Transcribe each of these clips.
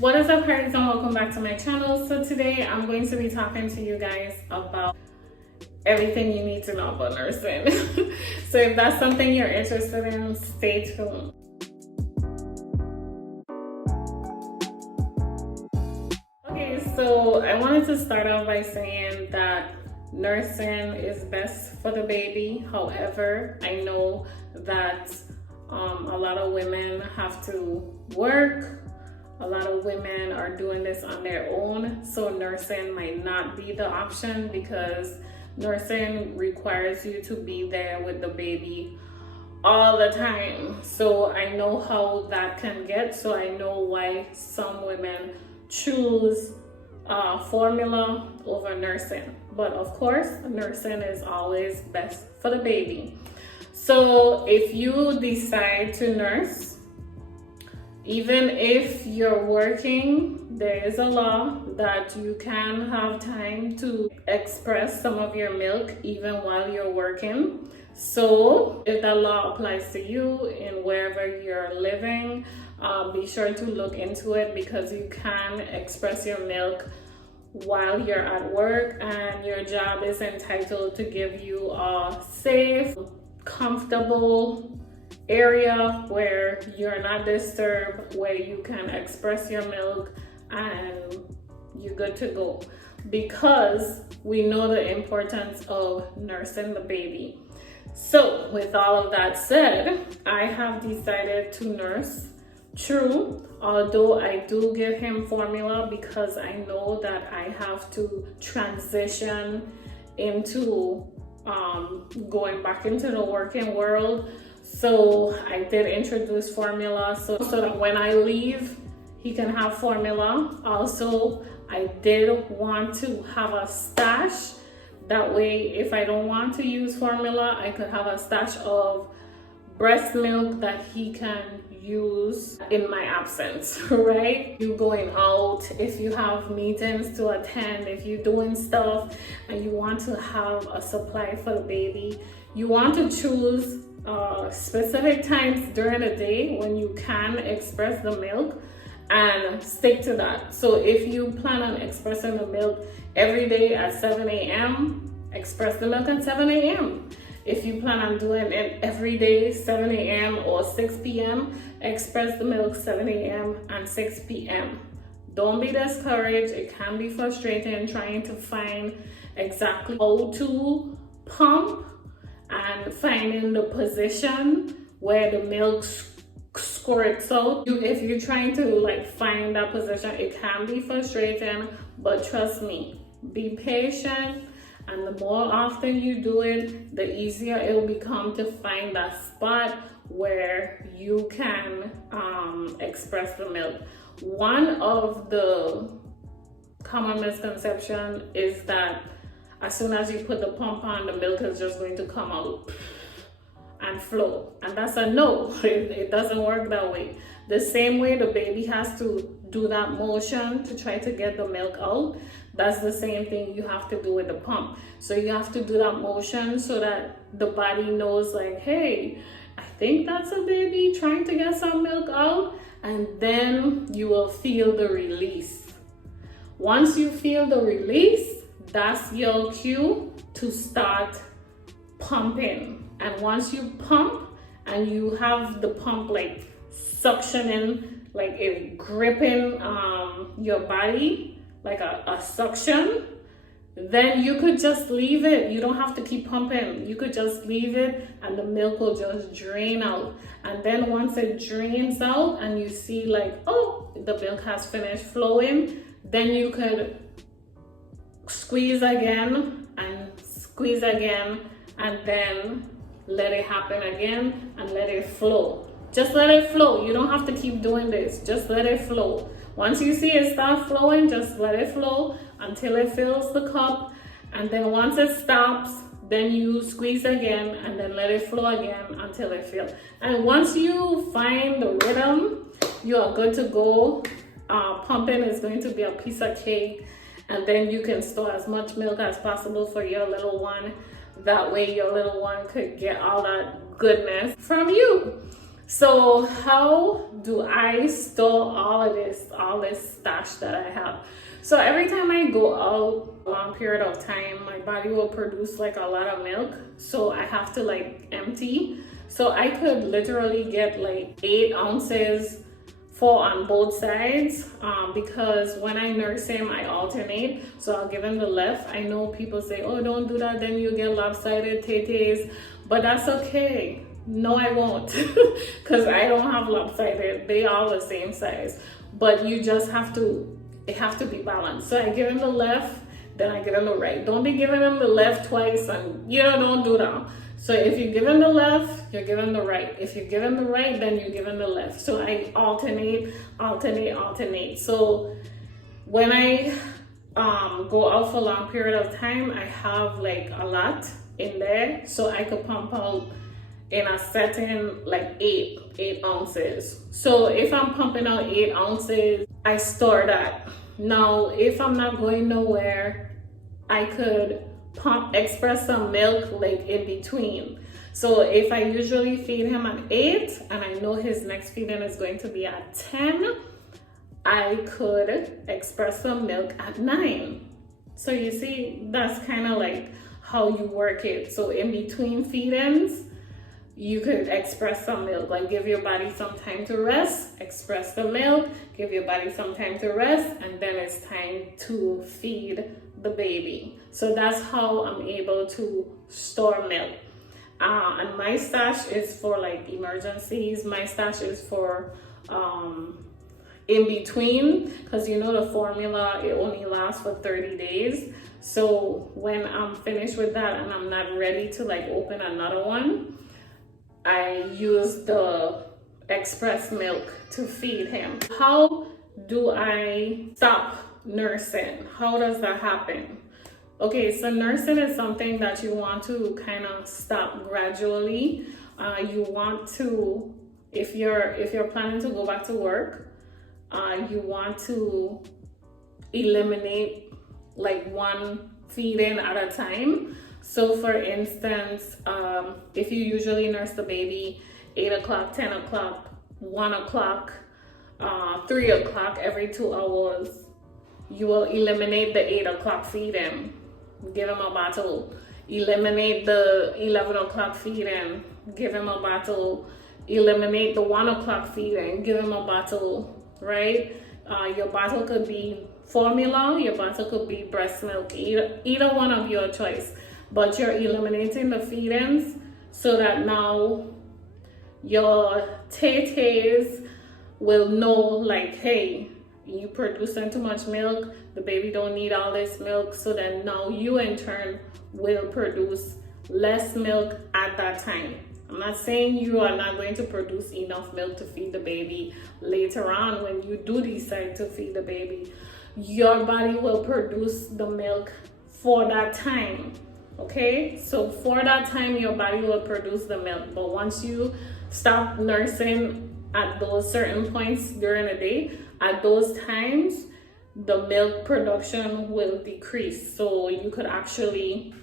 What is up, guys, and welcome back to my channel. So today I'm going to be talking to you guys about everything you need to know about nursing. So if that's something you're interested in, stay tuned. Okay, so I wanted to start off by saying that nursing is best for the baby. However, I know that a lot of women have to work. A lot of women are doing this on their own, so nursing might not be the option because nursing requires you to be there with the baby all the time. So I know how that can get, so I know why some women choose formula over nursing. But of course, nursing is always best for the baby. So if you decide to nurse, even if you're working, there is a law that you can have time to express some of your milk even while you're working. So if that law applies to you in wherever you're living, be sure to look into it, because you can express your milk while you're at work, and your job is entitled to give you a safe, comfortable area where you're not disturbed, where you can express your milk and you're good to go, because we know the importance of nursing the baby. So with all of that said, I have decided to nurse. True, although I do give him formula because I know that I have to transition into going back into the working world. So I did introduce formula so that when I leave, he can have formula. Also, I did want to have a stash. That way, if I don't want to use formula, I could have a stash of breast milk that he can use in my absence, right? You going out, if you have meetings to attend, if you're doing stuff and you want to have a supply for the baby, you want to choose specific times during the day when you can express the milk and stick to that. So if you plan on expressing the milk every day at 7 a.m., express the milk at 7 a.m. If you plan on doing it every day, 7 a.m. or 6 p.m., express the milk 7 a.m. and 6 p.m. Don't be discouraged. It can be frustrating trying to find exactly how to pump and finding the position where the milk squirts out. If you're trying to find that position, it can be frustrating, but trust me, be patient, and the more often you do it, the easier it will become to find that spot where you can express the milk. One of the common misconceptions is that as soon as you put the pump on, the milk is just going to come out and flow. And that's a no. It doesn't work that way. The same way the baby has to do that motion to try to get the milk out, that's the same thing you have to do with the pump. So you have to do that motion so that the body knows, like, hey, I think that's a baby trying to get some milk out. And then you will feel the release. Once you feel the release, that's your cue to start pumping. And once you pump and you have the pump suctioning, it gripping your body like a suction, then you could just leave it. You don't have to keep pumping. You could just leave it and the milk will just drain out. And then once it drains out and you see oh, the milk has finished flowing, then you could squeeze again and squeeze again, and then let it happen again and let it flow. Just let it flow. You don't have to keep doing this. Just let it flow. Once you see it start flowing, just let it flow until it fills the cup, and then once it stops, then you squeeze again and then let it flow again until it fills. And once you find the rhythm, you are good to go. Pumping is going to be a piece of cake. And then you can store as much milk as possible for your little one. That way your little one could get all that goodness from you. So how do I store all this stash that I have? So every time I go out a long period of time, my body will produce like a lot of milk. So I have to like empty. So I could literally get like 8 ounces for on both sides, because when I nurse him, I alternate. So I'll give him the left. I know people say, oh, don't do that, then you get lopsided tetes, but that's okay. No, I won't, because I don't have lopsided. They all the same size, but you just have to, it have to be balanced. So I give him the left, then I give him the right. Don't be giving him the left twice, and don't do that. So if you give him the left, you're giving the right. If you give him the right, then you're giving the left. So I alternate. So when I go out for a long period of time, I have like a lot in there, so I could pump out in a setting like 8 ounces. So if I'm pumping out 8 ounces, I store that. Now, if I'm not going nowhere, I could express some milk like in between. So if I usually feed him at 8 and I know his next feeding is going to be at 10, I could express some milk at 9. So you see, that's kind of like how you work it. So in between feedings, you could express some milk, like give your body some time to rest, express the milk, give your body some time to rest, and then it's time to feed the baby. So that's how I'm able to store milk. And my stash is for like emergencies. My stash is for in between, because the formula, it only lasts for 30 days. So when I'm finished with that and I'm not ready to like open another one, I use the express milk to feed him. How do I stop nursing? How does that happen? Okay, so nursing is something that you want to kind of stop gradually. You want to, if you're planning to go back to work, you want to eliminate like one feeding at a time. So for instance, if you usually nurse the baby 8 o'clock, 10 o'clock, 1 o'clock, 3 o'clock every 2 hours, you will eliminate the 8 o'clock feeding, give him a bottle. Eliminate the 11 o'clock feeding, give him a bottle. Eliminate the 1 o'clock feeding, give him a bottle, right? Your bottle could be formula, your bottle could be breast milk, either one of your choice. But you're eliminating the feedings so that now your tetes will know like, hey, you producing too much milk, the baby don't need all this milk. So then now you in turn will produce less milk at that time. I'm not saying you are not going to produce enough milk to feed the baby later on when you do decide to feed the baby. Your body will produce the milk for that time. Okay, so for that time, your body will produce the milk. But once you stop nursing at those certain points during the day, at those times, the milk production will decrease. So you could actually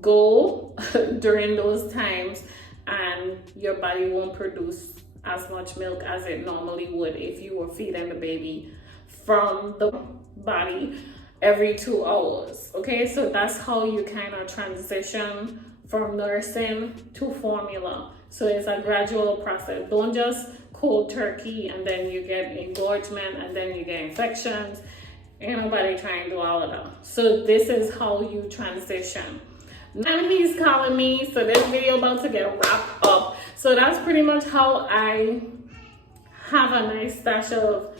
go during those times and your body won't produce as much milk as it normally would if you were feeding the baby from the body every 2 hours. Okay, so that's how you kind of transition from nursing to formula. So it's a gradual process. Don't just cold turkey and then you get engorgement and then you get infections. Ain't nobody trying to do all of that. So this is how you transition. Now he's calling me, so this video about to get wrapped up. So that's pretty much how I have a nice stash of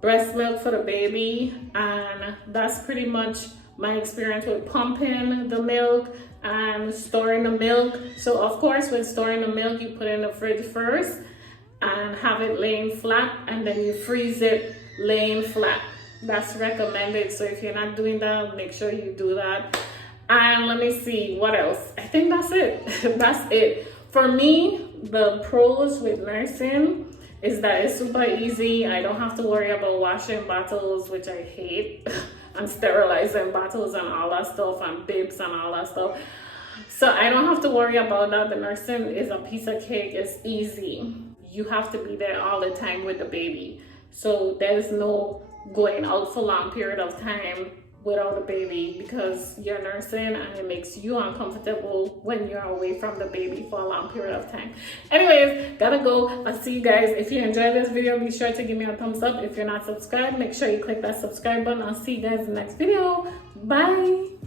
breast milk for the baby, and that's pretty much my experience with pumping the milk and storing the milk. So of course, with storing the milk, you put it in the fridge first and have it laying flat, and then you freeze it laying flat. That's recommended. So if you're not doing that, make sure you do that. And let me see what else. I think that's it. That's it for me. The pros with nursing is that it's super easy. I don't have to worry about washing bottles, which I hate, and sterilizing bottles and all that stuff, and bibs and all that stuff. So I don't have to worry about that. The nursing is a piece of cake. It's easy. you have to be there all the time with the baby. So there's no going out for long period of time without the baby, because you're nursing and it makes you uncomfortable when you're away from the baby for a long period of time. Anyways, gotta go. I'll see you guys. If you enjoyed this video, be sure to give me a thumbs up. If you're not subscribed, make sure you click that subscribe button. I'll see you guys in the next video. Bye.